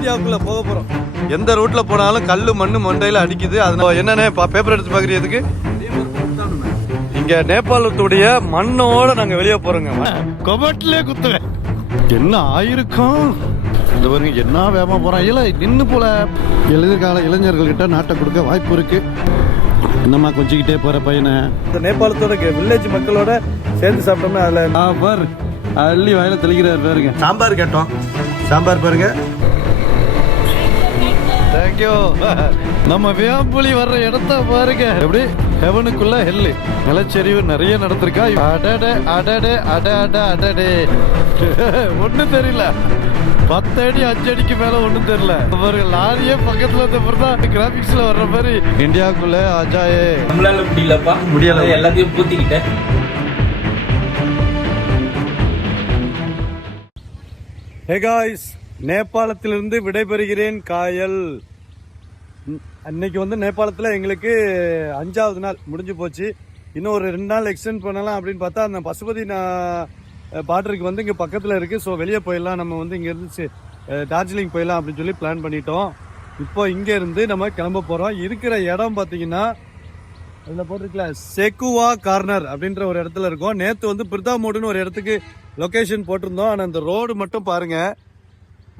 இந்தியாவுக்குள்ள போக போறோம். எந்த ரூட்ல போனாலும் கல்லு மண்ணு மண்டையில அடிக்குது. அதனால என்னன்னு பேப்பர் எடுத்து பாக்குறதுக்கு இங்க நேபாளத்துடைய மண்ணோட நாங்க வெளியே போறோங்க. கொபட்லே குத்துவேன். என்ன ஆயிருக்கும் இந்த பாருங்க, என்ன வேகமா போறான். இல்ல நின்னு போல எதிர்கால இளைஞர்கள்கிட்ட நாட்டை கொடுக்க வாய்ப்பு இருக்கு. என்னம்மா கொஞ்சிக்கிட்டே போற பையனை இந்த நேபாளத்தோட வில்லேஜ் மக்களோட சேர்ந்து சாப்பிட்டோம்னா அதுல பார் அள்ளி வாயில தெளிக்கிறாரு பாருங்க. சாம்பார் கேட்டோம், சாம்பார் பாருங்க. தேங்க்யூ. நம்ம வேம்புலி வர்ற இடத்த பாருங்க, எப்படி ஹெவனுக்குள்ள ஹெல்லு. நிலச்சரிவு நிறைய நடந்திருக்கா. அடடே அடடே அட அட அடடே ஒண்ணும் தெரியல. 10 அடி 5 அடிக்கு மேல ஒண்ணும் தெரியல. லாரியே பக்கத்துல தான் கிராபிக்ஸ்ல வர்ற மாதிரி. இந்தியாவுக்குள்ள அஜாயே நம்மளால முடியலப்பா, முடியல, எல்லாத்தையும் பூத்திக்கிட்டேன். ஹே காய்ஸ், நேபாளத்திலிருந்து விடைபெறுகிறேன் காயல். அன்னைக்கு வந்து நேபாளத்தில் எங்களுக்கு 5வது நாள் முடிஞ்சு போச்சு. இன்னும் ஒரு 2 நாள் எக்ஸ்டெண்ட் பண்ணலாம் அப்படின்னு பார்த்தா அந்த பசுபதி பார்டருக்கு வந்து இங்கே பக்கத்தில் இருக்குது. ஸோ வெளியே போயிடலாம், நம்ம வந்து இங்கே இருந்து டார்ஜிலிங் போயிடலாம் அப்படின்னு சொல்லி பிளான் பண்ணிட்டோம். இப்போ இங்கே இருந்து நம்ம கிளம்ப போகிறோம். இருக்கிற இடம் பார்த்தீங்கன்னா அதில் போட்டிருக்கல செக்குவா கார்னர் அப்படின்ற ஒரு இடத்துல இருக்கோம். நேற்று வந்து பிர்தாமோடுன்னு ஒரு இடத்துக்கு லொக்கேஷன் போட்டிருந்தோம். ஆனால் அந்த ரோடு மட்டும் பாருங்கள்,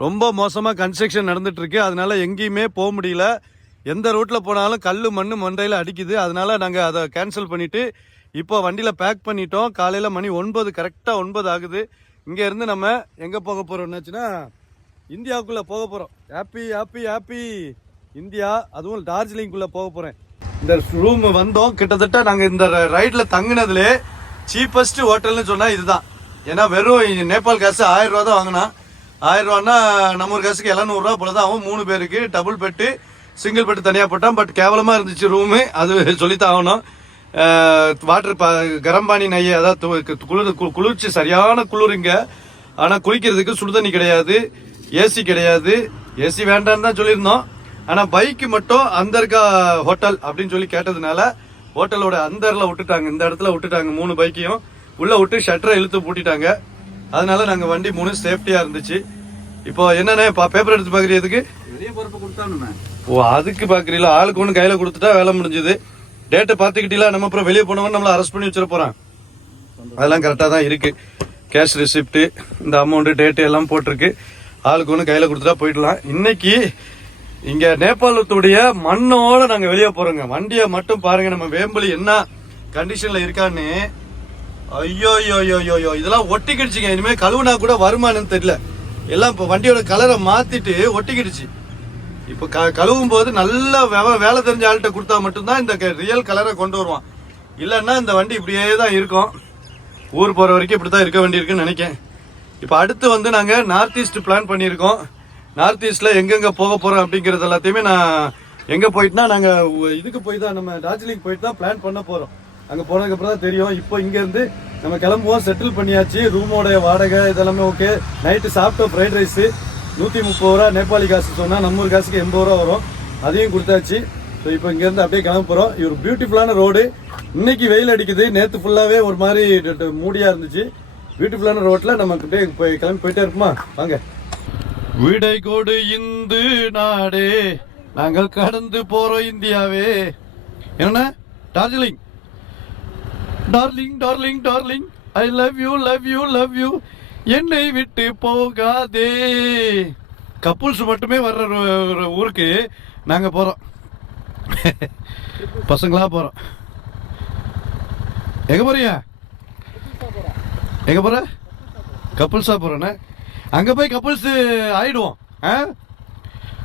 ரொம்ப மோசமாக கன்ஸ்ட்ரக்ஷன் நடந்துட்டு இருக்கு. அதனால எங்கேயுமே போக முடியல. எந்த ரூட்டில் போனாலும் கல் மண்ணு மண்டையில் அடிக்குது. அதனால நாங்கள் அதை கேன்சல் பண்ணிவிட்டு இப்போ வண்டியில் பேக் பண்ணிட்டோம். காலையில் மணி 9, கரெக்டாக 9 ஆகுது. இங்கேருந்து நம்ம எங்கே போக போகிறோம்னாச்சுன்னா இந்தியாவுக்குள்ளே போக போகிறோம். ஹாப்பி ஹாப்பி ஹாப்பி இந்தியா, அதுவும் டார்ஜிலிங்குள்ளே போக போகிறேன். இந்த ரூம் வந்தோம். கிட்டத்தட்ட நாங்கள் இந்த ரைடில் தங்கினதுலே சீப்பஸ்ட் ஹோட்டல்னு சொன்னால் இதுதான். ஏன்னா வெறும் நேபாள் காசு 1000 ரூபா தான் வாங்கினா. 1000 ரூபான்னா நம்ம ஒரு காசுக்கு 700 ரூபா போல தான் ஆகும். 3 பேருக்கு டபுள் பெட்டு, சிங்கிள் பெட்டு தனியாக போட்டான். பட் கேவலமாக இருந்துச்சு ரூமு, அது சொல்லித்தான் ஆகணும். வாட்டர் கரம் பானி நைய, அதாவது குளிர்ச்சி, சரியான குளிர் இங்கே. ஆனால் குளிக்கிறதுக்கு சுடுதண்ணி கிடையாது, ஏசி கிடையாது. ஏசி வேண்டான்னு தான் சொல்லியிருந்தோம். ஆனால் பைக்கு மட்டும் அந்தர்கா ஹோட்டல் அப்படின்னு சொல்லி கேட்டதுனால ஹோட்டலோட அந்தரில் விட்டுட்டாங்க. இந்த இடத்துல விட்டுட்டாங்க 3 பைக்கையும் உள்ள விட்டு ஷட்டரை இழுத்து பூட்டிட்டாங்க. அதனால நாங்க வண்டி 3 சேஃப்டியா இருந்துச்சு. இப்போ என்னன்னு பேப்பர் எடுத்து பாக்குறதுக்கு வெளியே பொறுப்பு கொடுத்தானுமே. ஓ, அதுக்கு பாக்குறீங்களா? ஆளுக்கு ஒண்ணு கையில கொடுத்துட்டா வேலை முடிஞ்சது. டேட்டை பாத்துக்கிட்டீங்களா? நம்ம அப்புறம் வெளியே போனவங்க நம்மள அரெஸ்ட் பண்ணி வச்சிட போறான். அதெல்லாம் கரெக்டா தான் இருக்கு. கேஷ் ரெசிப்ட், இந்த அமௌண்ட், டேட்டு எல்லாம் போட்டிருக்கு. ஆளுக்கு ஒண்ணு கையில கொடுத்துட்டா போயிடலாம். இன்னைக்கு இங்க நேபாளத்துடைய மண்ணோட நாங்க வெளியே போறோங்க. வண்டியை மட்டும் பாருங்க, நம்ம வேம்பலி என்ன கண்டிஷன்ல இருக்கான்னு. ஐயோ ஐயோ ஐயோ ஐயோ, இதெல்லாம் ஒட்டிக்கிடுச்சுங்க. இனிமே கழுவுனா கூட வருமானு தெரியல. எல்லாம் இப்போ வண்டியோட கலரை மாத்திட்டு ஒட்டிக்கிடுச்சு. இப்போ கழுவும் போது நல்ல வேலை தெரிஞ்ச ஆள்கிட்ட கொடுத்தா மட்டும்தான் இந்த ரியல் கலரை கொண்டு வருவான். இல்லைன்னா இந்த வண்டி இப்படியே தான் இருக்கும். ஊர் போற வரைக்கும் இப்படிதான் இருக்க வேண்டியிருக்குன்னு நினைக்கிறேன். இப்போ அடுத்து வந்து நாங்க நார்த் ஈஸ்ட் பிளான் பண்ணியிருக்கோம். நார்த் ஈஸ்ட்ல எங்கெங்க போக போறோம் அப்படிங்கறது எல்லாத்தையுமே நான் எங்க போயிட்டுனா நாங்க இதுக்கு போய் தான், நம்ம டார்ஜிலிங் போயிட்டு தான் பிளான் பண்ண போறோம். அங்க போனதுக்கு அப்புறம் தான் தெரியும். இப்போ இங்க இருந்து நம்ம கிளம்புவோம். செட்டில் பண்ணியாச்சு. ரூமோட வாடகை இதெல்லாமே ஓகே. நைட்டு சாப்பிட்டோம் ஃப்ரைட் ரைஸ் 130 ரூபா நேபாளி காசு சொன்னா நம்ம ஊர் காசுக்கு 80 ரூபா வரும். அதையும் கொடுத்தாச்சு. ஸோ இப்போ இங்க இருந்து அப்படியே கிளம்ப போறோம். இது ஒரு பியூட்டிஃபுல்லான ரோடு. இன்னைக்கு வெயில் அடிக்குது. நேற்று ஃபுல்லாவே ஒரு மாதிரி மூடியா இருந்துச்சு. பியூட்டிஃபுல்லான ரோட்ல நம்ம கிளம்பி போயிட்டே இருக்குமா? வாங்க. விடை கொடு இந்து நாடே, நாங்கள் கடந்து போறோம் இந்தியாவே. என்ன Darjeeling, darling darling darling, I love you love you love you, என்னை விட்டு போகாதே. கப்புள்ஸ் மட்டுமே வர்ற ஒரு ஊருக்கு நாங்க போறோம். பசங்களா போறோம். எங்க போறீங்க? எங்க போற? கப்புள்ஸா போறோண்ணே. அங்க போய் கப்புள்ஸ் ஆயிடுவோம்.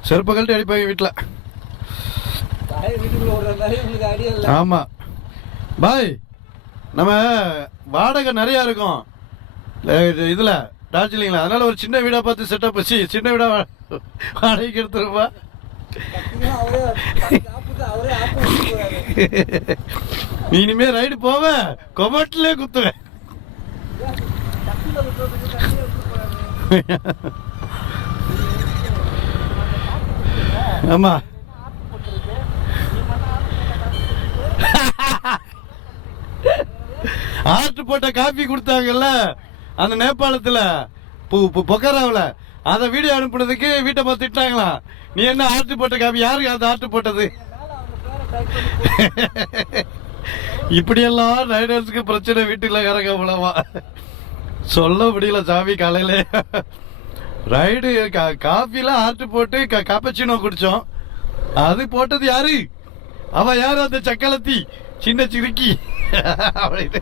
செருப்ப கழட்டி அடிப்பாங்க வீட்டுல. ஆமா பாய், நம்ம வாடகை நிறைய இருக்கும் இதுல டார்ஜிலிங்ல. அதனால ஒரு சின்ன வீடா பார்த்து செட்டப் வச்சு சின்ன வீடா வாடகைக்கு எடுத்துருப்பா. இனிமே ரைடு போவேன், கொமட்லே குத்துவேன். ஆமா ஆர்ட் போட்ட காபி கொடுத்தாங்கல்ல அந்த நேபாளத்துல பொக்கராவில், அதை வீடியோ அனுப்புனதுக்கு வீட்டை பார்த்து திட்டாங்களா, நீ என்ன ஆர்டர் போட்ட காப்பி, யாருக்கு அந்த ஆர்டர் போட்டது? இப்படியெல்லாம் ரைடர்ஸுக்கு பிரச்சனை வீட்டுல இறங்க போலவா சொல்ல முடியல சாமி. காலையில ரைடு காஃபில ஆர்டர் போட்டு காப்பச்சினோ குடிச்சோம். அது போட்டது யாரு? அவ யாரு? அந்த சக்கலத்தி சின்ன சிறுக்கி அப்படின்னு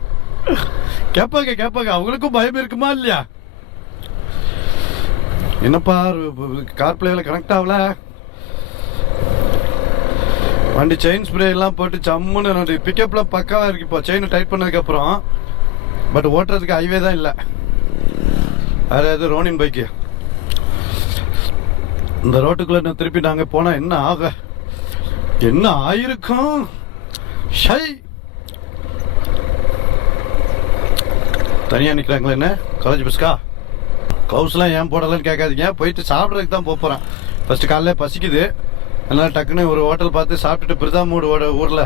கேட்பாங்க. அவங்களுக்கும் பயம் இருக்குமா இல்லையா? என்னப்பா கார் பிளேல கனெக்ட் ஆகல, வண்டி செயின் ஸ்ப்ரே எல்லாம் போட்டு சம்முன்னு பிக்கப்லாம் பக்காவா இருக்கு. இப்போ செயின் டைட் பண்ணதுக்கு அப்புறம் பட் ஓட்டுறதுக்கு ஹைவே தான் இல்லை. அதாவது ரோனின் பைக்கு இந்த ரோட்டுக்குள்ள திருப்பி நாங்க போனா என்ன ஆயிருக்கும்? ஷை தனியா நிக்கிறாங்களா என்ன காலேஜ் பஸ்கா? கவுஸ்லாம் ஏன் போடலன்னு கேட்காதீங்க, போயிட்டு சாப்பிட்றதுக்கு தான் போகிறேன். ஃபர்ஸ்ட் காலைல பசிக்குது, அதனால டக்குன்னு ஒரு ஹோட்டல் பார்த்து சாப்பிட்டுட்டு பிரதாமூடு ஊரில்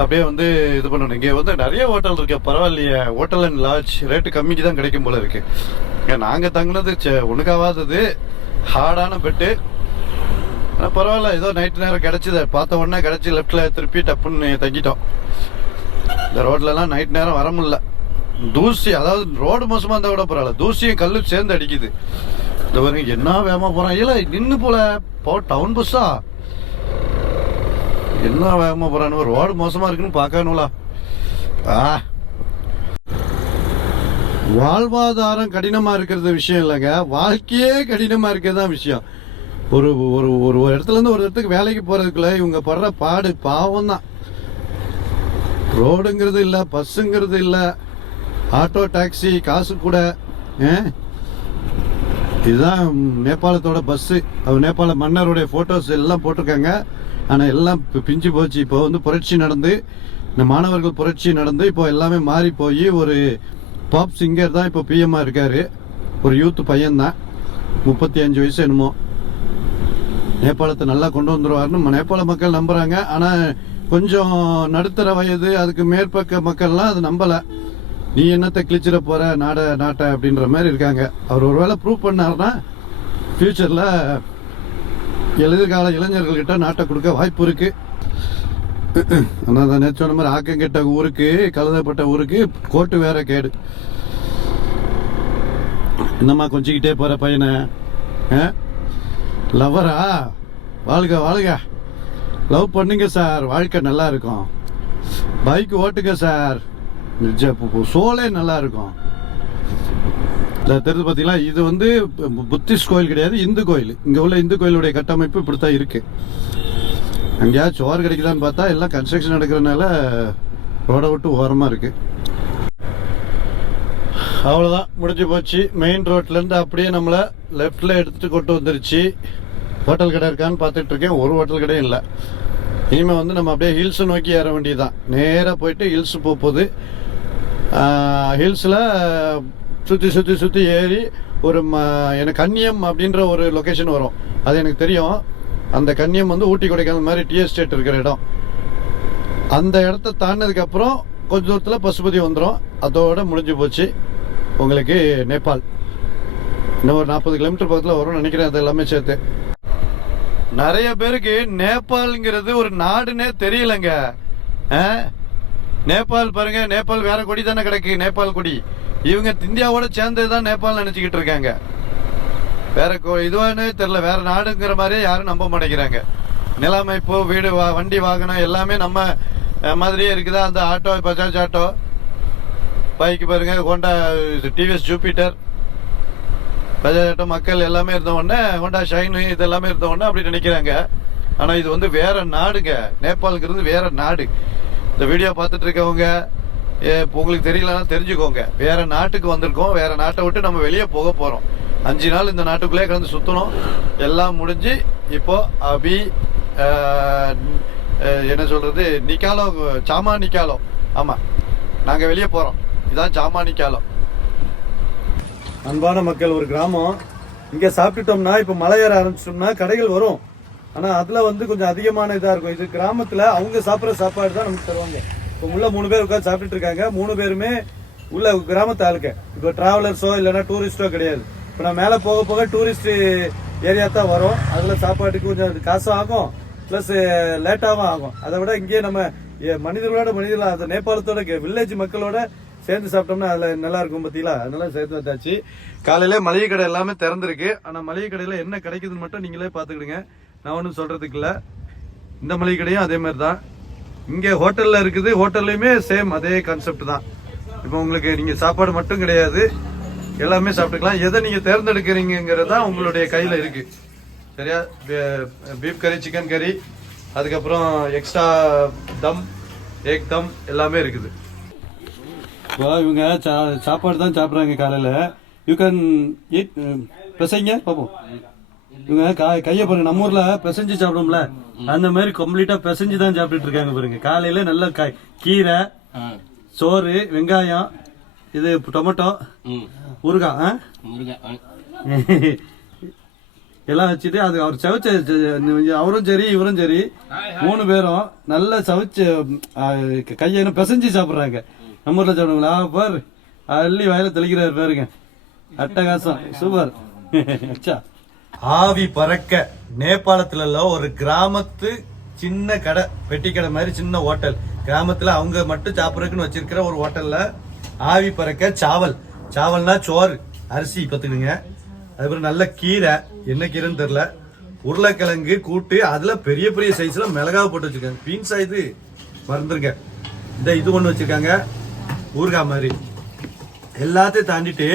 அப்படியே வந்து இது பண்ணணும். இங்கே வந்து நிறைய ஹோட்டல் இருக்கு, பரவாயில்லையே. ஹோட்டல் அண்ட் லாட்ஜ் ரேட்டு கம்மிக்கு தான் கிடைக்கும் போல இருக்கு. நாங்கள் தங்கினது ஒன்றுக்காவாதது ஹார்டான பெட்டு, ஆனால் பரவாயில்ல, ஏதோ நைட்டு நேரம் கிடச்சிது. பார்த்த உடனே கிடச்சி லெஃப்டில் திருப்பி டப்புன்னு தங்கிட்டோம். இந்த ரோட்லலாம் நைட் நேரம் வர முடியல. தூசி, அதாவது ரோடு மோசமாக இருந்தால் கூட பரவாயில்ல, தூசியும் கல்லும் சேர்ந்து அடிக்குது. இந்த பாருங்க என்ன வேகமாக போகிறான். இல்லை நின்று போல டவுன் பஸ்ஸா என்ன வேகமாக போகிறான்னு. ரோடு மோசமாக இருக்குன்னு பார்க்கணும்ல. வாழ்வாதாரம் கடினமாக இருக்கிறது விஷயம் இல்லைங்க, வாழ்க்கையே கடினமாக இருக்கிறது தான் விஷயம். ஒரு ஒரு ஒரு இடத்துல இருந்து ஒரு இடத்துக்கு வேலைக்கு போகிறதுக்குள்ள இவங்க படுற பாடு பாவம் தான். ரோடுங்கிறது இல்லை, பஸ்ஸுங்கிறது இல்லை, ஆட்டோ டாக்ஸி காசு கூட. இதுதான் நேபாளத்தோட பஸ்ஸு. அவர் நேபாள மன்னருடைய ஃபோட்டோஸ் எல்லாம் போட்டிருக்காங்க. ஆனால் எல்லாம் பிஞ்சு போச்சு. இப்போ வந்து புரட்சி நடந்து, இந்த மாணவர்கள் புரட்சி நடந்து இப்போ எல்லாமே மாறி போய் ஒரு பாப் சிங்கர் தான் இப்போ பிஎம்மாக இருக்காரு. ஒரு யூத் பையன்தான், 35 வயசு என்னமோ. நேபாளத்தை நல்லா கொண்டு வந்துருவாருன்னு நேபாள மக்கள் நம்புகிறாங்க. ஆனால் கொஞ்சம் நடுத்தர வயது அதுக்கு மேற்பக்க மக்கள்லாம் அது நம்பலை. நீ என்னத்தை கிழிச்சிட போற நாட்டை அப்படின்ற மாதிரி இருக்காங்க. அவர் ஒருவேளை ப்ரூவ் பண்ணாருன்னா ஃபியூச்சர்ல எதிர்கால இளைஞர்கள்கிட்ட நாட்டை கொடுக்க வாய்ப்பு இருக்கு. ஆனால் நேற்று சொன்ன மாதிரி ஆக்கங்கிட்ட ஊருக்கு, கழுதப்பட்ட ஊருக்கு கோர்ட்டு வேற கேடு. என்னம்மா கொஞ்சிக்கிட்டே போற பையனை? லவ்வரா? வாழ்க லவ் பண்ணுங்க சார், வாழ்க்கை நல்லா இருக்கும். பைக் ஓட்டுங்க சார், சோலே நல்லா இருக்கும். தெரிஞ்சு பார்த்தீங்களா, இது வந்து புத்திஸ்ட் கோயில் கிடையாது, இந்து கோயில். இங்கே உள்ள இந்து கோயிலுடைய கட்டமைப்பு இப்படித்தான் இருக்கு. அங்கேயாவது சோறு கிடைக்குதான்னு பார்த்தா எல்லாம் கன்ஸ்ட்ரக்ஷன் நடக்கிறதுனால ரோட விட்டு ஓரமாக இருக்கு. அவ்வளோதான், முடிஞ்சு போச்சு. மெயின் ரோட்லேருந்து அப்படியே நம்மளை லெஃப்டில் எடுத்துகிட்டு கொண்டு வந்துருச்சு. ஹோட்டல் கடை இருக்கான்னு பார்த்துட்டு இருக்கேன், ஒரு ஹோட்டல் கடையும் இல்லை. இனிமேல் வந்து நம்ம அப்படியே ஹில்ஸை நோக்கி ஏற வேண்டியதுதான். நேராக போயிட்டு ஹில்ஸ் போகுது. ஹில்ஸில் சுற்றி ஏறி ஒரு எனக்கு கன்னியம் அப்படின்ற ஒரு லொக்கேஷன் வரும், அது எனக்கு தெரியும். அந்த கன்னியம் வந்து ஊட்டி கொடைக்கானல் மாதிரி டீ எஸ்டேட் இருக்கிற இடம். அந்த இடத்த தாண்டினதுக்கப்புறம் கொஞ்ச தூரத்தில் பசுபதி வந்துடும். அதோட முடிஞ்சு போச்சு உங்களுக்கு நேபாள். இன்னும் ஒரு 40 கிலோமீட்டர் பக்கத்தில் வரும்னு நினைக்கிறேன், அது எல்லாமே சேர்த்து. நிறைய பேருக்கு நேபாள்ங்கிறது ஒரு நாடுன்னே தெரியலங்க. நேபாள் பாருங்க, நேபாள் வேற கொடி தானே கிடக்கு, நேபாள் கொடி. இவங்க இந்தியாவோட சேர்ந்ததுதான் நேபாள் நினைச்சுக்கிட்டு இருக்காங்க. வேற இதுவானே தெரியல, வேற நாடுங்கிற மாதிரியே யாரும் நம்ப மாட்டேங்கிறாங்க. நிலமைப்பு, வீடு, வண்டி, வாகனம் எல்லாமே நம்ம மாதிரியே இருக்குதா. அந்த ஆட்டோ, பஜாஜ் ஆட்டோ, பைக்கு பாருங்க, Honda, TVS Jupiter, Bajaj auto, மக்கள் எல்லாமே இருந்த உடனே ஹோண்டா ஷைனு இது எல்லாமே இருந்த உடனே அப்படி நினைக்கிறாங்க. ஆனால் இது வந்து வேற நாடுங்க. நேபாளுங்கிறது வேற நாடு. இந்த வீடியோ பார்த்துட்டு இருக்கவங்க உங்களுக்கு தெரியலன்னா தெரிஞ்சுக்கோங்க. வேற நாட்டுக்கு வந்திருக்கோம், வேற நாட்டை விட்டு நம்ம வெளியே போக போறோம். 5 நாள் இந்த நாட்டுக்குள்ளே கிடந்து சுற்றணும். எல்லாம் முடிஞ்சு இப்போ அபி என்ன சொல்றது, நிக்காலோ, சாமா நிக்காலோ. ஆமா, நாங்க வெளியே போறோம். இதான் சாமா நிக்காலோ. அன்பான மக்கள், ஒரு கிராமம். இங்க சாப்பிட்டுட்டோம்னா இப்ப மலை ஏற ஆரம்பிச்சிட்டோம்னா கடைகள் வரும். ஆனா அதுல வந்து கொஞ்சம் அதிகமான இதா இருக்கும். இது கிராமத்துல அவங்க சாப்பிட்ற சாப்பாடு தான் நமக்கு தருவாங்க. இப்போ உள்ள 3 பேர் உட்காந்து சாப்பிட்டுட்டு இருக்காங்க. 3 பேருமே உள்ள கிராமத்து ஆளுங்க. இப்போ டிராவலர்ஸோ இல்லைன்னா டூரிஸ்டோ கிடையாது. இப்போ நான் மேலே போக போக டூரிஸ்ட் ஏரியா தான் வரும். அதில் சாப்பாட்டுக்கு கொஞ்சம் காசும் ஆகும், ப்ளஸ் லேட்டாகவும் ஆகும். அதை விட இங்கேயே நம்ம மனிதர்களோட அந்த நேபாளத்தோட வில்லேஜ் மக்களோட சேர்ந்து சாப்பிட்டோம்னா அதில் நல்லா இருக்கும் பார்த்தீங்களா. அதனால சேர்த்து வந்தாச்சு. காலையில மளிகை கடை எல்லாமே திறந்துருக்கு. ஆனால் மளிகை கடையில் என்ன கிடைக்குதுன்னு மட்டும் நீங்களே பார்த்துக்கிடுங்க. நான் ஒன்றும் சொல்றதுக்கு இல்லை. இந்த மளிகை கடையும் அதே மாதிரி தான். இங்கே ஹோட்டலில் இருக்குது, ஹோட்டல்லையுமே சேம் அதே கான்செப்ட் தான். இப்போ உங்களுக்கு நீங்கள் சாப்பாடு மட்டும் கிடையாது, எல்லாமே சாப்பிட்டுக்கலாம். எதை நீங்கள் தேர்ந்தெடுக்கிறீங்கிறது தான் உங்களுடைய கையில் இருக்கு. சரியா? பீஃப் கறி, சிக்கன் கறி, அதுக்கப்புறம் எக்ஸ்ட்ரா தம், எக் தம் எல்லாமே இருக்குது. இப்போ இவங்க சாப்பாடு தான் சாப்பிட்றாங்க காலையில். You can eat. பிசைங்க பார்ப்போம். இவங்க கையை பாருங்க, நம்ம ஊர்ல பிசைஞ்சு சாப்பிடும்ல அந்த மாதிரி கம்ப்ளீட்டா பிசைஞ்சு தான் சாப்பிட்டுட்டு இருக்காங்க பாருங்க. காலையில நல்ல கீரை, சோறு, வெங்காயம், இது டொமேட்டோ, ஊறுகாய் எல்லாம் வச்சுட்டு அது அவர் சவிச்ச, அவரும் சரி இவரும் சரி 3 பேரும் நல்லா சவிச்சு கையை பிசைஞ்சு சாப்பிடுறாங்க. நம்ம ஊர்ல சாப்பிடுங்களா பாரு, அள்ளி வாயில தெளிக்கிறாரு பாருங்க. அட்டகாசம், சூப்பர். அச்சா ஆவி பறக்க நேபாளத்துல ஒரு கிராமத்து சின்ன கடை, பெட்டி கடை மாதிரி சின்ன ஹோட்டல், கிராமத்துல அவங்க மட்டும் சாப்பிட்றதுக்குன்னு வச்சிருக்கிற ஒரு ஹோட்டல்ல ஆவி பறக்க சாவல்னா சோறு, அரிசி பத்துக்குங்க. அதுக்கப்புறம் நல்ல கீரை, என்ன கீரைன்னு தெரியல, உருளைக்கிழங்கு கூட்டு, அதுல பெரிய பெரிய சைஸ்ல மிளகாவை போட்டு வச்சிருக்காங்க. பீன்ஸா இது மறந்துருங்க. இது ஒண்ணு வச்சிருக்காங்க, ஊறுகாய் மாதிரி. எல்லாத்தையும் தாண்டிட்டு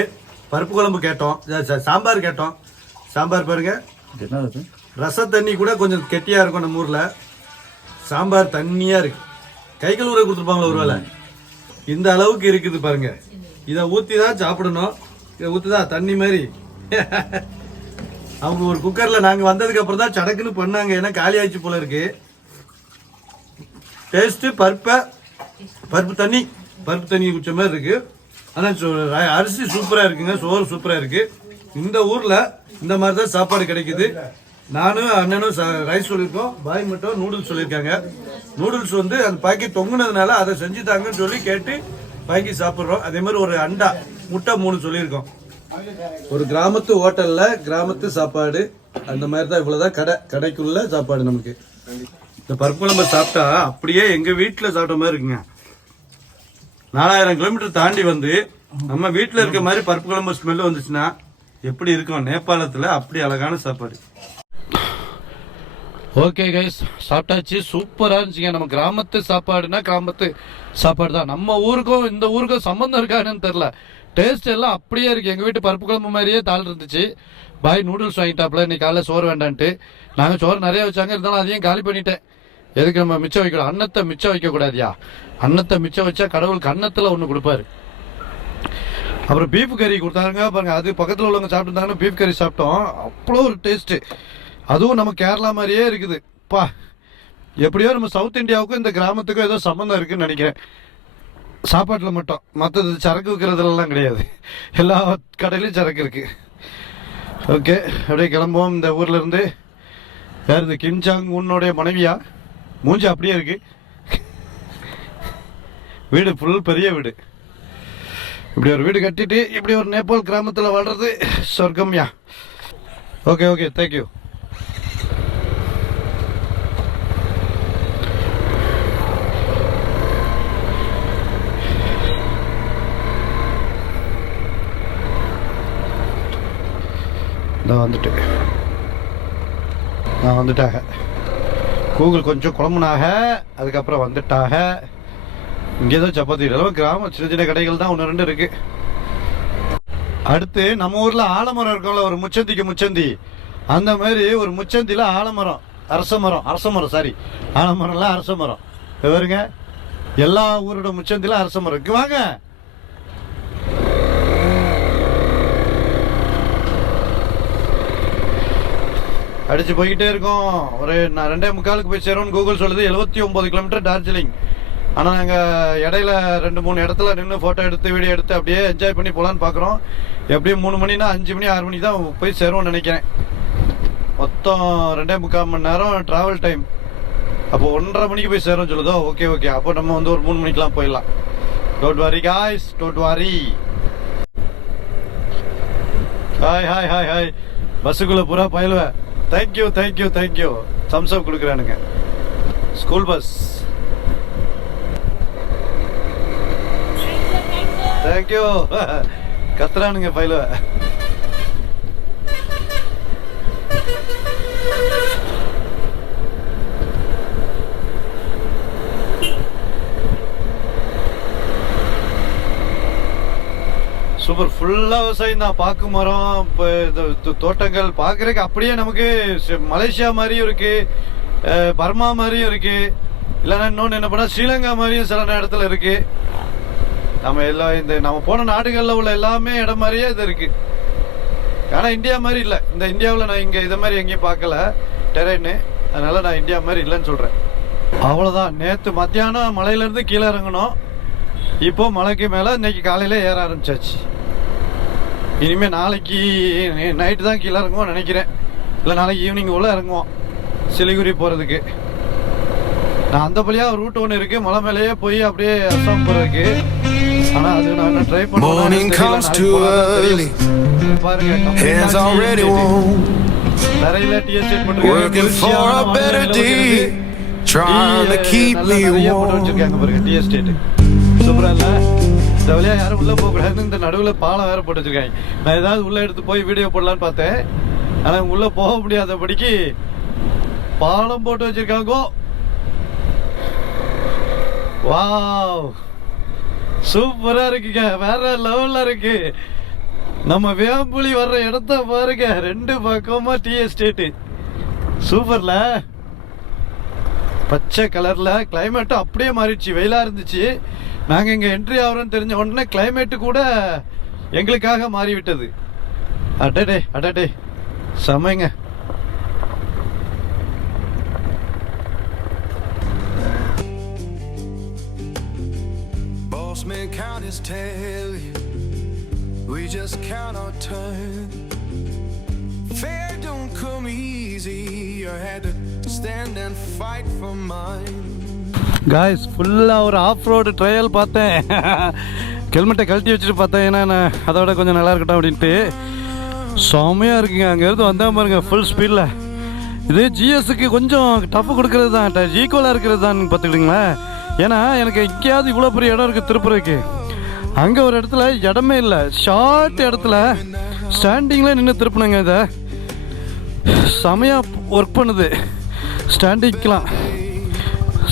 பருப்பு குழம்பு கேட்டோம், சாம்பார் கேட்டோம். சாம்பார் பாருங்க, ரச தண்ணி கூட கொஞ்சம் கெட்டியா இருக்கும். நம்ம ஊர்ல சாம்பார் தண்ணியா இருக்கு. கை கழுவுற கொடுத்துருப்பாங்களா ஒருவேளை, இந்த அளவுக்கு இருக்குது பாருங்க. இதை ஊத்தி தான் சாப்பிடணும். இதை ஊத்திதான் தண்ணி மாதிரி. அவங்க ஒரு குக்கர்ல நாங்க வந்ததுக்கு அப்புறம் தான் சடக்குன்னு பண்ணாங்க, ஏன்னா காலி ஆயிடுச்சு போல இருக்கு. டேஸ்ட் பருப்பு தண்ணி குடிச்ச மாதிரி இருக்கு. ஆனா அரிசி சூப்பரா இருக்குங்க, சோறு சூப்பரா இருக்கு. இந்த ஊர்ல இந்த மாதிரி தான் சாப்பாடு கிடைக்குது. நானும் அண்ணனும் ரைஸ் சொல்லியிருக்கோம், பாய் மட்டும் நூடுல்ஸ் சொல்லியிருக்காங்க. நூடுல்ஸ் வந்து அந்த பாக்கெட் தொங்குனதுனால அதை செஞ்சு தாங்கன்னு சொல்லி கேட்டு வாங்கி சாப்பிட்றோம். அதே மாதிரி ஒரு அண்டா முட்டை 3 சொல்லியிருக்கோம். ஒரு கிராமத்து ஹோட்டல்ல கிராமத்து சாப்பாடு அந்த மாதிரி தான். இவ்வளவுதான் கடைக்குள்ள சாப்பாடு. நமக்கு இந்த பருப்பு குழம்பு சாப்பிட்டா அப்படியே எங்க வீட்டுல சாப்பிட்ட மாதிரி இருக்குங்க. 4000 கிலோமீட்டர் தாண்டி வந்து நம்ம வீட்டுல இருக்க மாதிரி பருப்பு குழம்பு ஸ்மெல் வந்துச்சுன்னா எப்படி இருக்கும்? நேபாளத்துல அப்படி அழகான சாப்பாடு. ஓகே கைஸ், சாப்பிட்டாச்சு. சூப்பரா இருந்துச்சுங்க. நம்ம கிராமத்து சாப்பாடுனா கிராமத்து சாப்பாடு தான். நம்ம ஊருக்கும் இந்த ஊருக்கும் சம்பந்தம் இருக்கான்னு தெரியல. டேஸ்ட் எல்லாம் அப்படியே இருக்கு. எங்க வீட்டு பருப்பு குழம்பு மாதிரியே தாள் இருந்துச்சு. பாய் நூடுல்ஸ் வாங்கிட்டாப்ல. இன்னைக்கு காலைல சோறு வேண்டான்ட்டு நாங்கள் சோறு நிறைய வச்சாங்க, இருந்தாலும் அதையும் காலி பண்ணிட்டேன். எதுக்கு நம்ம மிச்சம் வைக்கணும்? அன்னத்தை மிச்சம் வைக்க கூடாதியா? அன்னத்தை மிச்சம் வச்சா கடவுளுக்கு அன்னத்துல ஒண்ணு கொடுப்பாரு. அப்புறம் பீஃப் கறி கொடுத்தாங்க பாருங்க. அது பக்கத்தில் உள்ளவங்க சாப்பிட்டுருந்தாங்கன்னு பீஃப் கறி சாப்பிட்டோம். அவ்வளோ ஒரு டேஸ்ட். அதுவும் நம்ம கேரளா மாதிரியே இருக்குது. பா, எப்படியோ நம்ம சவுத் இந்தியாவுக்கும் இந்த கிராமத்துக்கும் ஏதோ சம்மந்தம் இருக்குன்னு நினைக்கிறேன். சாப்பாட்டில் மட்டும், மற்றது சரக்கு விற்கிறதுலாம் கிடையாது. எல்லா கடையிலையும் சரக்கு இருக்கு. ஓகே, அப்படியே கிளம்புவோம் இந்த ஊர்ல இருந்து. யார் இந்த கிம்சாங் உன்னுடைய மனைவியா? மூஞ்சி அப்படியே இருக்கு. வீடு ஃபுல் பெரிய வீடு. இப்படி ஒரு வீடு கட்டிட்டு இப்படி ஒரு நேபாள் கிராமத்தில் வாழ்றது சொர்க்கம்யா. Okay, thank you. நான் வந்துட்டாக. கூகுள் கொஞ்சம் குழம்புனாக, அதுக்கப்புறம் வந்துட்டாக. இங்கே தான் சப்பாத்தி எல்லாம் கிராமம் சின்ன சின்ன கடைகள் தான் 1-2 இருக்கு. அடுத்து நம்ம ஊர்ல ஆலமரம் இருக்கும்ல, ஒரு முச்சந்தி அந்த மாதிரி ஒரு முச்சந்தில ஆலமரம், அரச மரம் சாரி, ஆலமரம்லாம் அரச மரம். பாருங்க, எல்லா ஊரோட முச்சந்தில அரச மரம் இருக்கு. வாங்க, அடிச்சு போய்கிட்டே இருக்கோம். ஒரு 2:45 போய் சேரும். கூகுள் சொல்லுது 79 கிலோமீட்டர் டார்ஜிலிங். ஆனால் நாங்கள் இடையில 2-3 இடத்துல நின்று ஃபோட்டோ எடுத்து வீடியோ எடுத்து அப்படியே என்ஜாய் பண்ணி போகலான்னு பார்க்குறோம். எப்படியும் 3 மணினா 5 மணி 6 மணி தான் போய் சேருவோம்னு நினைக்கிறேன். மொத்தம் 2.25 மணி நேரம் ட்ராவல் டைம். அப்போ 1:30 மணிக்கு போய் சேரும் சொல்லுதோ. ஓகே, அப்போ நம்ம வந்து ஒரு 3 மணிக்கெலாம் போயிடலாம். Don't worry guys, don't worry. Hi hi hi hi. பஸ்ஸுக்குள்ள பூரா பயிலுவ. Thank you thank you thank you. Thumbs up கொடுக்குறானுங்க. School bus. தேங்க்யூ. கத்துறானுங்க பயிலுவ. சூப்பர். ஃபுல்லா விவசாயம் தான். பாக்கு மரம், தோட்டங்கள் பார்க்கறதுக்கு அப்படியே நமக்கு மலேசியா மாதிரியும் இருக்கு, பர்மா மாதிரியும் இருக்கு, இல்லைன்னா இன்னொன்று என்ன பண்ணா ஸ்ரீலங்கா மாதிரியும் சில இடத்துல இருக்கு. நம்ம எல்லாம் இந்த நம்ம போன நாடுகளில் உள்ள எல்லாமே இடம் மாதிரியே இது இருக்கு. ஆனால் இந்தியா மாதிரி இல்லை. இந்த இந்தியாவில் நான் இங்கே இதை மாதிரி எங்கேயும் பார்க்கல டெரென்னு. அதனால நான் இந்தியா மாதிரி இல்லைன்னு சொல்கிறேன். அவ்வளோதான். நேற்று மத்தியானம் மலையிலேருந்து கீழே இறங்கணும். இப்போ மலைக்கு மேலே இன்னைக்கு காலையில் ஏற ஆரம்பிச்சாச்சு. இனிமேல் நாளைக்கு நைட்டு தான் கீழே இறங்குவோம் நினைக்கிறேன். இல்லை நாளைக்கு ஈவினிங் உள்ள இறங்குவோம் சிலிகுரி போகிறதுக்கு. நான் அந்த வழியாக ரூட் ஒன்று இருக்குது, மலை மேலேயே போய் அப்படியே அஸ்ஸாம் போகிறதுக்கு. ஆனால் அது நான் இன்னும் ட்ரை பண்ணுவேன். பாருங்க, தரையில் டீ எஸ்டேட் வச்சிருக்காங்க பாருங்க. டீ எஸ்டேட் சூப்பரா இல்லை? இந்த வழியா யாரும் உள்ள போக கூடாது. இந்த நடுவில் பாலம் வேற போட்டு வச்சிருக்காங்க. நான் ஏதாவது உள்ள எடுத்து போய் வீடியோ போடலான்னு பார்த்தேன். ஆனா உள்ள போக முடியாதபடிக்கு பாலம் போட்டு வச்சிருக்காங்க. வாவ், சூப்பரா இருக்குங்க. வேற லெவல்ல இருக்கு. நம்ம வேம்புலி வர்ற இடத்த பாருங்க. 2 பக்கமா டீ எஸ்டேட். சூப்பர்ல. பச்சை கலர்ல. கிளைமேட்டும் அப்படியே மாறிடுச்சு. வெயிலா இருந்துச்சு. நாங்கள் இங்கே என்ட்ரி ஆகிறோன்னு தெரிஞ்ச உடனே கிளைமேட்டு கூட எங்களுக்காக மாறிவிட்டது. அடடே அடடே, செமைங்க. Boss man count his tail, we just count our turn. Fair don't come easy, I had to stand and fight for mine. Guys, ஃபுல்லாக ஒரு ஆஃப் ரோடு ட்ரையல் பார்த்தேன். ஹெல்மெட்டை கழட்டி வச்சுட்டு பார்த்தேன். ஏன்னா நான் அதோட கொஞ்சம் நல்லா இருக்கட்டும் அப்படின்ட்டு. செம்மையாக இருக்குங்க. அங்கேருந்து வந்தால் பாருங்க ஃபுல் ஸ்பீடில். இது ஜிஎஸ்க்கு கொஞ்சம் டஃப் கொடுக்கறது தான், ஈக்குவலாக இருக்கிறது தான் பார்த்துக்கிட்டிங்களேன். ஏன்னா எனக்கு எங்கேயாவது இவ்வளோ பெரிய இடம் இருக்குது திருப்புறதுக்கு. அங்கே ஒரு இடத்துல இடமே இல்லை. ஷார்ட் இடத்துல ஸ்டாண்டிங்கில் நின்று திருப்பினுங்க. இதை செமையாக ஒர்க் பண்ணுது ஸ்டாண்டிங்க்கெலாம்.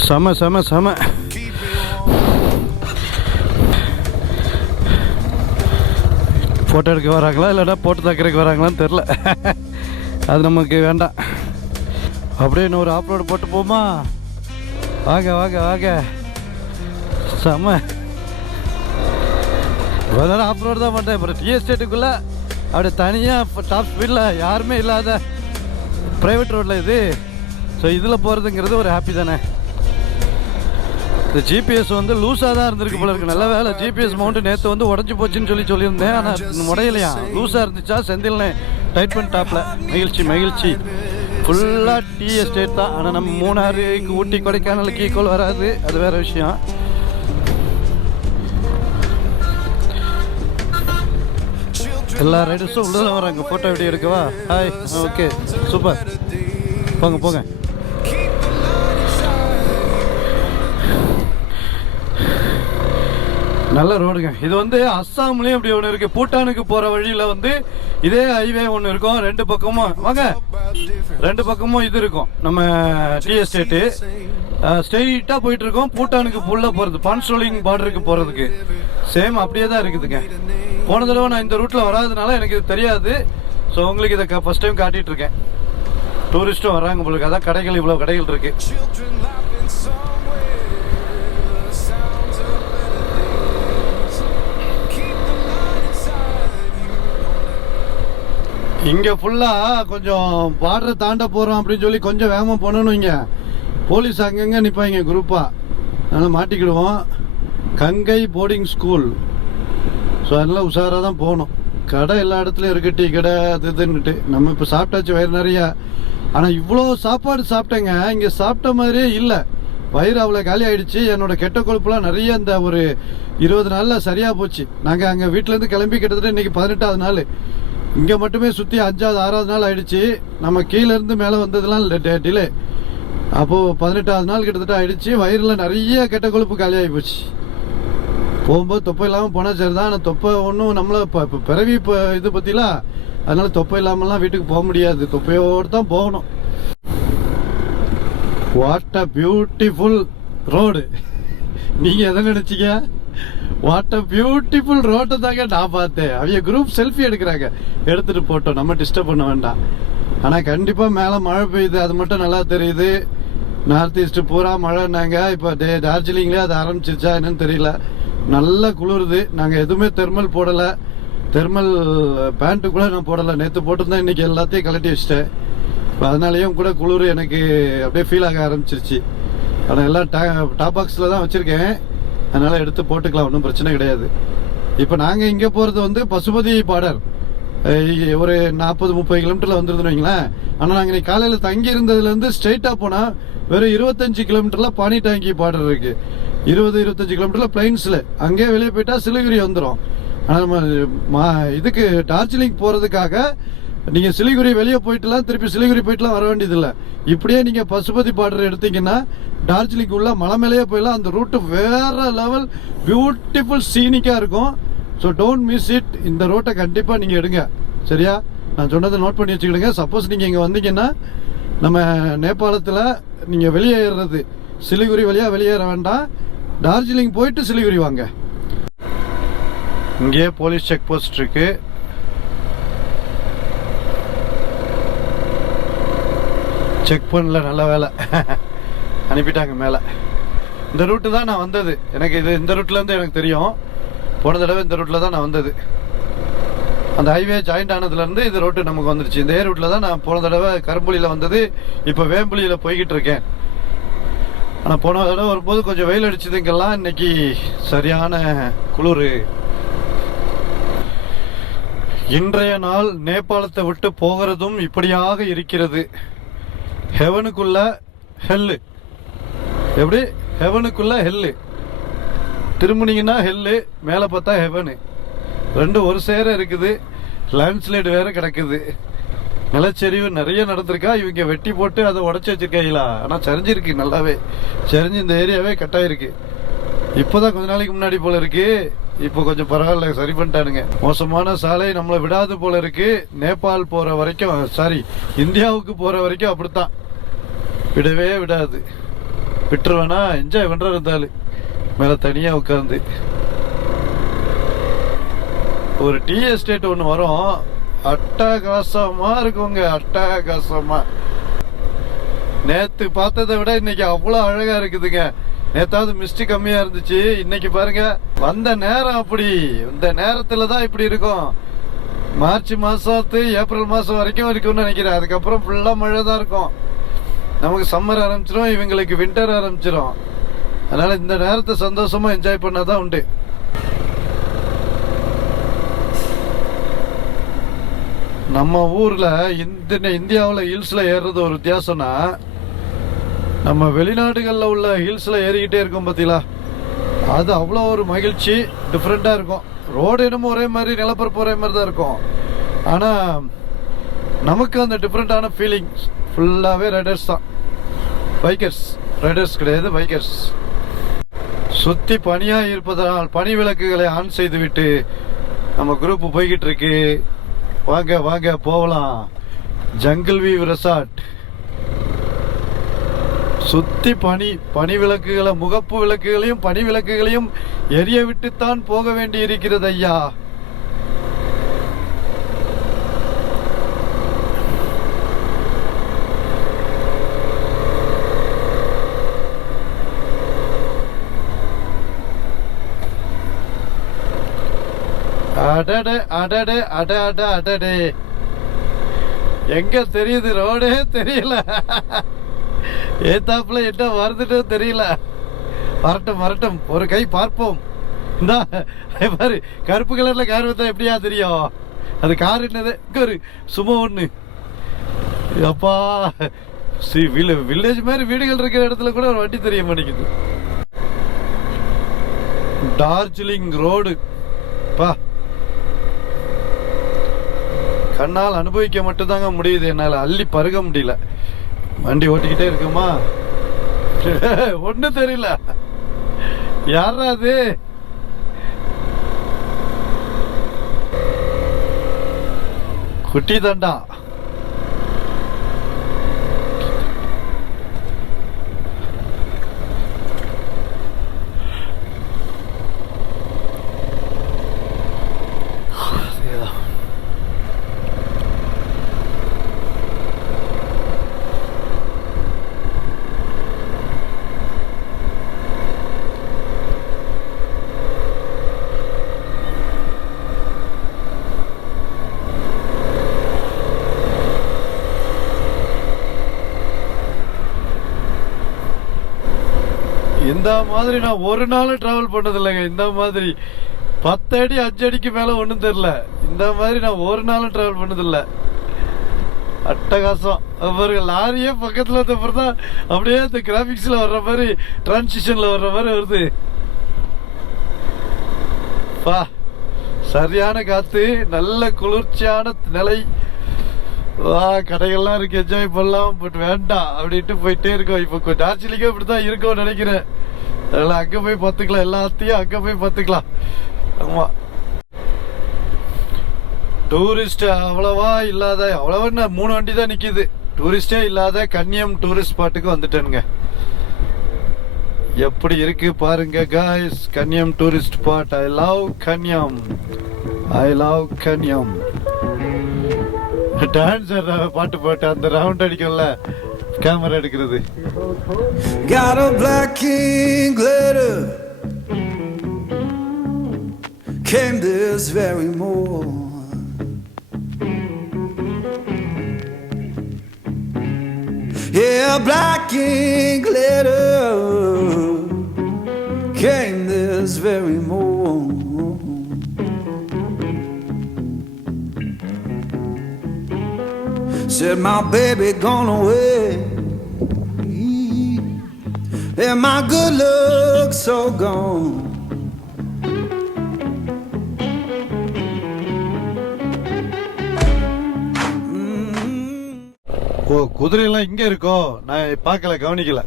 செம செம செம. ஃபோட்டோ எடுக்க வராங்களா இல்லைடா போட்டு தைக்கிறதுக்கு வராங்களான்னு தெரில. அது நமக்கு வேண்டாம். அப்படியே இன்னொரு ஆப்லோடு போட்டு போமா. வாங்க வாங்க வாங்க. செம. இவ்வளோ நேரம் ஆப்ரோடு தான் பண்ணுறேன். அப்புறம் டீ எஸ்டேட்டுக்குள்ளே அப்படியே தனியாக டாப் ஸ்பீடில் யாருமே இல்லாத ப்ரைவேட் ரோட்டில் இது. ஸோ இதில் போகிறதுங்கிறது ஒரு ஹாப்பி தானே. இந்த ஜிபிஎஸ் வந்து லூஸாக தான் இருந்திருக்கு போல இருக்கு. நல்ல வேலை ஜிபிஎஸ் மவுண்ட் நேற்று வந்து உடஞ்சி போச்சுன்னு சொல்லியிருந்தேன். ஆனால் உடையலையா, லூஸாக இருந்துச்சா செந்தில்னே டைட் பண்ணி டாப்பில். மகிழ்ச்சி மகிழ்ச்சி. ஃபுல்லாக டீ எஸ்டேட் தான். ஆனால் நம்ம மூணாறுக்கு, ஊட்டி, கொடைக்கானலுக்கு ஈக்குவல் வராது. அது வேறு விஷயம். எல்லா ரைடர்ஸும் உள்ளே வராங்க. ஃபோட்டோ வீடியோ எடுக்கவா? Hi, okay, super. போங்க போங்க. நல்ல ரோடுங்க. இது வந்து அஸ்ஸாம்லேயும் இப்படி ஒன்று இருக்குது. பூட்டானுக்கு போகிற வழியில் வந்து இதே ஹைவே ஒன்று இருக்கும். 2 பக்கமும் வாங்க, 2 பக்கமும் இது இருக்கும். நம்ம டீ எஸ்டேட்டு ஸ்ட்ரெயிட்டாக போயிட்டு இருக்கோம். பூட்டானுக்கு புள்ள போகிறது, பான்ஸ்ட்ரோலிங் பார்டருக்கு போகிறதுக்கு சேம் அப்படியே தான் இருக்குதுங்க. போன தடவை நான் இந்த ரூட்டில் வராதனால எனக்கு இது தெரியாது. ஸோ உங்களுக்கு இதை ஃபஸ்ட் டைம் காட்டிகிட்டு இருக்கேன். டூரிஸ்ட்டும் வராங்க உங்களுக்கு. அதான் கடைகள், இவ்வளோ கடைகள் இருக்கு. இங்கே ஃபுல்லாக கொஞ்சம் பார்டரை தாண்ட போகிறோம் அப்படின்னு சொல்லி கொஞ்சம் வேகமாக போனோன்னு இங்கே போலீஸ் அங்கங்கே நிற்பாங்க குரூப்பாக. அதனால் மாட்டிக்கிடுவோம். Gangai boarding school. ஸோ அதெல்லாம் உஷாராக தான் போகணும். கடை எல்லா இடத்துலையும் இருக்குது. டீ கடை அது இதுன்னுட்டு. நம்ம இப்போ சாப்பிட்டாச்சு வயிறு நிறையா. ஆனால் இவ்வளோ சாப்பாடு சாப்பிட்டேங்க. இங்கே சாப்பிட்ட மாதிரியே இல்லை. வயிறு அவ்வளோ காலி ஆகிடுச்சு. என்னோடய கெட்ட கொழுப்புலாம் நிறைய இந்த ஒரு 20 நாளில் சரியாக போச்சு. நாங்கள் அங்கே வீட்டிலேருந்து கிளம்பி கிட்டத்தட்ட இன்றைக்கி 18வது நாள். இங்கே மட்டுமே சுற்றி 5வது 6வது நாள் ஆயிடுச்சு. நம்ம கீழேருந்து மேலே வந்ததுலாம் டிலே. அப்போது 18வது நாள் கிட்டத்தட்ட ஆயிடுச்சு. வயிறில் நிறைய கெட்ட கொழுப்பு காலியாகி போச்சு. போகும்போது தொப்பை இல்லாமல் போனால் சரி தான். ஆனால் தொப்பை ஒன்றும் நம்மளை இப்போ பிறவி இப்போ இது பற்றிலாம், அதனால தொப்பை இல்லாமல்லாம் வீட்டுக்கு போக முடியாது. தொப்பையோடு தான் போகணும். What a beautiful road. நீங்கள் எதை நினச்சிங்க? வாட் அ பியூட்டிஃபுல் ரோட்டை தாங்க நான் பார்த்தேன். அவங்க குரூப் செல்ஃபி எடுக்கிறாங்க. எடுத்துகிட்டு போட்டோம், நம்ம டிஸ்டர்ப் பண்ண வேண்டாம். ஆனால் கண்டிப்பாக மேலே மழை பெய்யுது, அது மட்டும் நல்லா தெரியுது. நார்த் ஈஸ்ட் பூரா மழைன்னாங்க. இப்போ டார்ஜிலிங்லேயே அது ஆரம்பிச்சிருச்சா என்னன்னு தெரியல. நல்லா குளிருது. நாங்கள் எதுவுமே தெர்மல் போடலை. தெர்மல் பேண்ட்டு கூட நான் போடலை. நேற்று போட்டுருந்தேன், இன்றைக்கி எல்லாத்தையும் கழட்டி வச்சிட்டேன். இப்போ அதனாலேயும் கூட குளிர் எனக்கு அப்படியே ஃபீல் ஆக ஆரம்பிச்சிருச்சு. ஆனால் எல்லாம் டாப் பாக்ஸில் தான் வச்சுருக்கேன். அதனால் எடுத்து போட்டுக்கலாம், ஒன்றும் பிரச்சனை கிடையாது. இப்போ நாங்கள் இங்கே போகிறது வந்து பசுபதி பார்டர். ஒரு 40-30 கிலோமீட்டரில் வந்துருதுன்னு வைங்களேன். ஆனால் நாங்கள் இன்னைக்கு காலையில் தங்கி இருந்ததுலேருந்து ஸ்ட்ரெயிட்டாக போனால் வெறும் 25 கிலோமீட்டரில் பானி டாங்கி பார்டர் இருக்குது. 20-25 கிலோமீட்டரில் பிளைன்ஸில் அங்கேயே வெளியே போயிட்டா சிலிகுரி வந்துடும். ஆனால் நம்ம இதுக்கு டார்ஜிலிங் போகிறதுக்காக நீங்கள் சிலிகுரி வெளியே போயிட்டுலாம் திருப்பி சிலிகுரி போயிட்டுலாம் வர வேண்டியதில்லை. இப்படியே நீங்கள் பசுபதி பார்டர் எடுத்தீங்கன்னா டார்ஜிலிங் உள்ள மலை மேலேயே போயிடலாம். அந்த ரூட்டு வேற லெவல் பியூட்டிஃபுல் சீனிக்காக இருக்கும். So don't miss it. இந்த ரோட்டை கண்டிப்பாக நீங்கள் எடுங்க. சரியா? நான் சொன்னதை நோட் பண்ணி வச்சுக்கிடுங்க. சப்போஸ் நீங்கள் இங்கே வந்தீங்கன்னா நம்ம நேபாளத்தில் நீங்கள் வெளியேறது சிலிகுரி வழியாக வெளியேற வேண்டாம். டார்ஜிலிங் போயிட்டு சிலிகுரி வாங்க. இங்கே போலீஸ் செக் போஸ்ட் இருக்கு. செக் பண்ணல, நல்ல வேலை அனுப்பிட்டாங்க மேலே. இந்த ரூட்டு தான் நான் வந்தது. எனக்கு இந்த ரூட்லேருந்து எனக்கு தெரியும். போன தடவை இந்த ரூட்டில் தான் நான் வந்தது. அந்த ஹைவே ஜாயிண்ட் ஆனதுலேருந்து இந்த ரோட்டு நமக்கு வந்துருச்சு. இந்த ரூட்டில் தான் நான் போன தடவை கரும்புலியில் வந்தது. இப்போ வேம்புலியில் போய்கிட்டு இருக்கேன். ஆனால் போன தடவை வரும்போது கொஞ்சம் வெயில் அடிச்சதுங்கெல்லாம் இன்னைக்கு சரியான குளிர். இன்றைய நாள் நேபாளத்தை விட்டு போகிறதும் இப்படியாக இருக்கிறது. ஹெவனுக்குள்ள ஹெல்லு. எப்படி? ஹெவனுக்குள்ள ஹெல்லு. திரும்பினீங்கன்னா ஹெல்லு, மேலே பார்த்தா ஹெவனு. ரெண்டும் ஒரு சேர இருக்குது. லேண்ட்ஸ்லைடு வேற கிடக்குது. நிலச்சரிவு நிறைய நடந்திருக்கா. இவங்க வெட்டி போட்டு அதை உடச்சி வச்சிருக்காங்களா? ஆனால் சரிஞ்சிருக்கு, நல்லாவே சரிஞ்சு இந்த ஏரியாவே கட்டாயிருக்கு. இப்போதான் கொஞ்ச நாளைக்கு முன்னாடி போல இருக்கு. இப்போ கொஞ்சம் பரவாயில்ல, சரி பண்ணிட்டானுங்க. மோசமான சாலை நம்மளை விடாது போல இருக்கு. நேபாள் போற வரைக்கும், சாரி இந்தியாவுக்கு போற வரைக்கும் அப்படித்தான், விடவே விடாது. விட்டுருவேனா என்ஜாய் பண்ற இருந்தாலும் மேல தனியா உட்காந்து. ஒரு டீ எஸ்டேட் ஒன்று வரும், அட்டகாசமா இருக்குங்க, அட்டகாசமா. நேத்து பார்த்ததை விட இன்னைக்கு அவ்வளோ அழகா இருக்குதுங்க. நேத்தாவது மிஸ்ட் கம்மியா இருந்துச்சு, இன்னைக்கு பாருங்க. வந்த நேரம் அப்படி, இந்த நேரத்துல தான் இப்படி இருக்கும். மார்ச் மாசத்து ஏப்ரல் மாசம் வரைக்கும் இருக்கும்னு நினைக்கிறேன். அதுக்கப்புறம் ஃபுல்லா மழை தான் இருக்கும். நமக்கு சம்மர் ஆரம்பிச்சிடும், இவங்களுக்கு வின்டர் ஆரம்பிச்சிடும். அதனால இந்த நேரத்தை சந்தோஷமா என்ஜாய் பண்ணாதான் உண்டு. நம்ம ஊர்ல இந்தியாவில் ஹில்ஸ்ல ஏறுறது ஒரு வித்தியாசம்னா, நம்ம வெளிநாடுகளில் உள்ள ஹில்ஸ்ல ஏறிக்கிட்டே இருக்கும் பார்த்தீங்களா, அது அவ்வளோ ஒரு மகிழ்ச்சி, டிஃப்ரெண்டா இருக்கும். ரோடு என்னமோ ஒரே மாதிரி, நிலப்பரப்பு ஒரே மாதிரி தான் இருக்கும். ஆனால் நமக்கு அந்த டிஃப்ரெண்டான ஃபீலிங். ஃபுல்லாகவே ரைடர்ஸ் தான், பைக்கர்ஸ். ரைடர்ஸ் கிடையாது, பைக்கர்ஸ். சுற்றி பனியாக இருப்பதனால் பனி விளக்குகளை ஆன் செய்துவிட்டு நம்ம குரூப் போய்கிட்டு இருக்கு. வாங்க வாங்க போகலாம். Jungle view resort. சுத்தி பனி விளக்குகளை, முகப்பு விளக்குகளையும் பனி விளக்குகளையும் எரிய விட்டுத்தான் போக வேண்டி இருக்கிறது ஐயா. அடடே அடடே அட அட அடடே. எங்க தெரியுது? ரோடே தெரியல. ஏத்தாப்புல என்ன வருதுன்னு தெரியல. வரட்டும் வரட்டும், ஒரு கை பார்ப்போம். இந்தா பாரு, கருப்பு கலர்ல கார் வந்தா எப்படியா தெரியும்? அது கார் என்னது? ஒரு சும்மா ஒண்ணு. அப்பா, வில்லேஜ் மாதிரி வீடுகள் இருக்கிற இடத்துல கூட ஒரு வண்டி தெரிய மாட்டேங்குது. டார்ஜிலிங் ரோடு பா, கண்ணால் அனுபவிக்க மட்டும்தாங்க முடியுது, என்னால் அள்ளி பருக முடியல. வண்டி ஓட்டிக்கிட்டே இருக்குமா ஒன்றும் தெரியல. யாரா அது? குட்டி தண்டா. இந்த மாதிரி நான் ஒரு நாள் டிராவல் பண்ணது இல்லைங்க. இந்த மாதிரி 10 அடி 5 அடிக்கு மேல ஒன்றும் தெரியல. இந்த மாதிரி நான் ஒரு நாளும் டிராவல் பண்ணதில்லை. அட்டகாசம். பாருங்க, லாரியே பக்கத்துல வந்தப்பறம் தான் அப்படியே இந்த கிராபிக்ஸ்ல வர்ற மாதிரி, டிரான்சிஷன்ல வர்ற மாதிரி வருது. பா, சரியான காத்து, நல்ல குளிர்ச்சியான நிலை. வா, கடைகள்லாம் இருக்கு, என்ஜாய் பண்ணலாம். பட் வேண்டாம் அப்படின்ட்டு போயிட்டே இருக்கோம். இப்போ டார்ஜிலிங்கே இப்படிதான் இருக்கும்னு நினைக்கிறேன். அதனால அங்க போய் பார்த்துக்கலாம், எல்லாத்தையும் அங்க போய் பார்த்துக்கலாம். ஆமா, டூரிஸ்ட் அவ்வளவா இல்லாத, அவ்வளவா 3 வண்டி தான் நிக்குது. டூரிஸ்டே இல்லாத கன்னியம் டூரிஸ்ட் ஸ்பாட்டுக்கு வந்துட்டேனுங்க. எப்படி இருக்கு பாருங்க guys, Kanniyam tourist spot. I love Kanniyam, I love Kanniyam. Dancer பாட்டு போட்டு அந்த ரவுண்ட் அடிக்கும்ல கேமரா எடுக்கிறது. Got a black king glitter came this very morning. Yeah, black king glitter came this very morning. Said my baby gone away, and my good luck so gone. ஓ, குதிரையெல்லாம் இங்க இருக்கோ? நான் பார்க்கல, கவனிக்கல.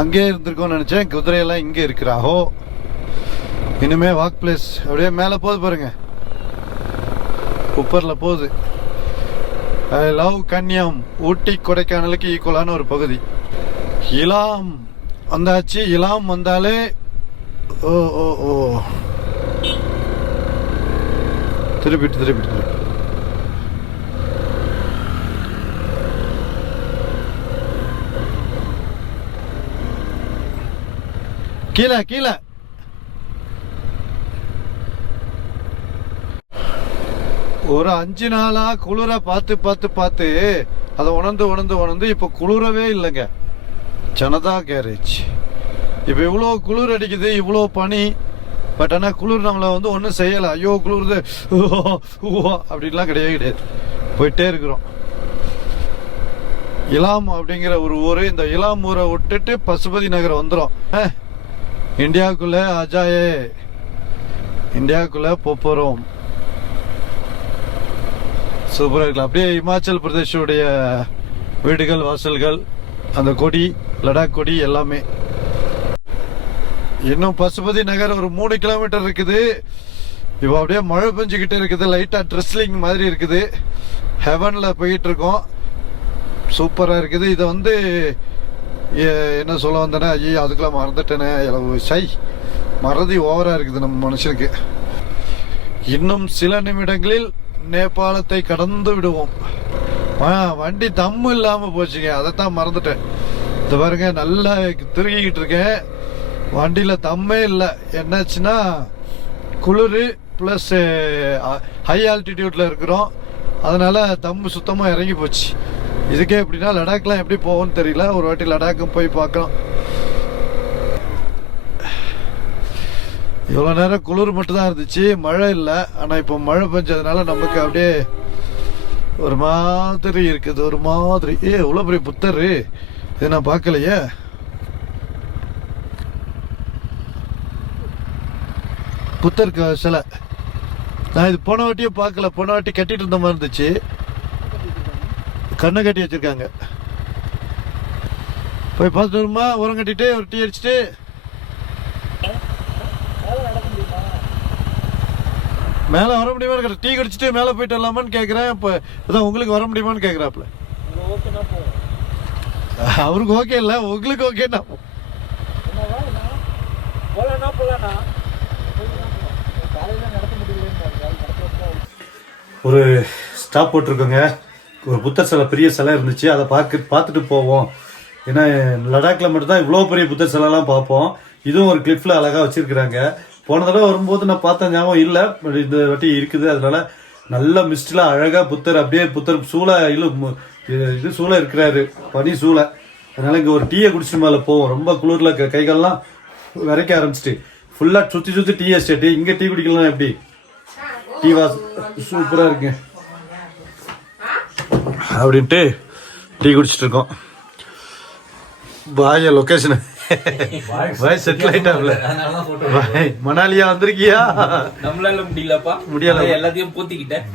அங்கே இருந்திருக்கோன்னு நினைச்சேன். குதிரையெல்லாம் இங்க இருக்கிறாஹோ. இனிமே வாக் பிளேஸ் அப்படியே மேல போகுது பாருங்க, குப்பர்ல போகுது. ஐ லவ் கன்னியம். ஊட்டி கொடைக்கானலுக்கு ஈக்குவலான ஒரு பகுதி. இலாம் வந்தாச்சு. இலாம் வந்தாலே ஓ ஓ ஓ திருப்பிட்டு கீழே ஒரு 5 நாளா குளிர பார்த்து அதை உணர்ந்து இப்ப குளிரவே இல்லைங்க. ஜனதா கேரேஜ். இப்ப இவ்வளவு குளிர் அடிக்குது, இவ்வளவு பனி. பட் ஆனா குளிர் நம்மள ஒன்றும் செய்யல. ஐயோ குளிருது அப்படின்லாம் கிடையாது. போயிட்டே இருக்கிறோம். இலாம் அப்படிங்கிற ஒரு ஊரு. இந்த இலாம் ஊரை விட்டுட்டு பசுபதி நகர் வந்துடும். இந்தியாவுக்குள்ள அஜாயே, இந்தியாவுக்குள்ள போறோம். சூப்பரா இருக்கலாம். அப்படியே இமாச்சல் பிரதேஷோடைய வீடுகள், வாசல்கள், அந்த கொடி, லடாக் கொடி எல்லாமே. இன்னும் பசுபதி நகர் ஒரு 3 கிலோமீட்டர் இருக்குது. இப்போ அப்படியே மழை பெஞ்சுக்கிட்டு இருக்குது. லைட்டா ட்ரெஸ்லிங் மாதிரி இருக்குது. ஹெவன்ல போயிட்டு இருக்கோம். சூப்பரா இருக்குது. இதை என்ன சொல்ல வந்தேன்னா, ஐயோ அதுக்கெல்லாம் மறந்துட்டேனே. சை, மறதி ஓவரா இருக்குது நம்ம மனுஷனுக்கு. இன்னும் சில நிமிடங்களில் நேபாளத்தை கடந்து விடுவோம். வண்டி தம்மு இல்லாம போச்சுங்க, அதைத்தான் மறந்துட்டேன். இது பாருங்க, நல்லா திருகிக்கிட்டு இருக்கேன். வண்டியில தம்மே இல்லை. என்னாச்சுன்னா, குளிர் பிளஸ் ஹை ஆல்டிடியூட்ல இருக்கிறோம். அதனால தம்மு சுத்தமா இறங்கி போச்சு. இதுக்கே எப்படின்னா லடாக்லாம் எப்படி போகும்னு தெரியல. ஒரு வாட்டி லடாக்கும் போய் பார்க்கலாம். இவ்வளோ நேரம் குளிர் மட்டும் தான் இருந்துச்சு, மழை இல்லை. ஆனால் இப்போ மழை பெஞ்சதுனால நமக்கு அப்படியே ஒரு மாதிரி இருக்குது. ஒரு மாதிரி இவ்வளோ பெரிய புத்தர், இது நான் பார்க்கலையே. புத்தர் சிலை நான் இது போன வாட்டியே பார்க்கல, போன வாட்டி கட்டிட்டு இருந்த மாதிரி இருந்துச்சு. கண்ணை கட்டி வச்சிருக்காங்க. போய் பார்த்துட்டு வருமா? உரம் கட்டிட்டு ஒரு டீ அடிச்சுட்டு மேலே வர முடியுமான்னு கேட்குறேன். டீ குடிச்சிட்டு மேலே போயிட்டு வரலாமான்னு கேட்குறேன். இப்போ அதான் உங்களுக்கு வர முடியுமான்னு கேட்குறாப்புல. அவருக்கு ஓகே இல்லை, உங்களுக்கு ஓகேண்ணா. ஒரு ஸ்டாப் போட்டிருக்கோங்க. ஒரு புத்தர் சிலை, பெரிய சிலை இருந்துச்சு, அதை பார்த்துட்டு போவோம். ஏன்னா லடாக்ல மட்டும்தான் இவ்வளோ பெரிய புத்தர் சிலைலாம் பார்ப்போம். இதுவும் ஒரு கிளிஃப்ல அழகாக வச்சிருக்கிறாங்க. போன தடவை வரும்போது நான் பார்த்த ஞாபகம் இல்லை, இந்த வாட்டி இருக்குது. அதனால நல்ல மிஸ்ட்ல அழகா புத்தர், அப்படியே புத்தர் சூளை இது சூளை இருக்கிறாரு, பனி சூளை. அதனால இங்க ஒரு டீயை குடிச்சிட்டு மேலே போவோம். ரொம்ப குளிர்ல கைகள்லாம் விரைக்க ஆரம்பிச்சிட்டு ஃபுல்லா சுத்தி டீ எஸ்டேட். இங்க டீ குடிக்கலாம் எப்படி? டீ வாஸ் சூப்பரா இருக்கு அப்படின்ட்டு டீ குடிச்சிட்டு இருக்கோம். பாய் லொகேஷன் பாய் செட்டில் ஆயிட்டாப்ல. பாய் மணாலியா வந்திருக்கியா? நம்மளால முடியலப்பா, முடியல, எல்லாத்தையும் பூத்திக்கிட்டேன்.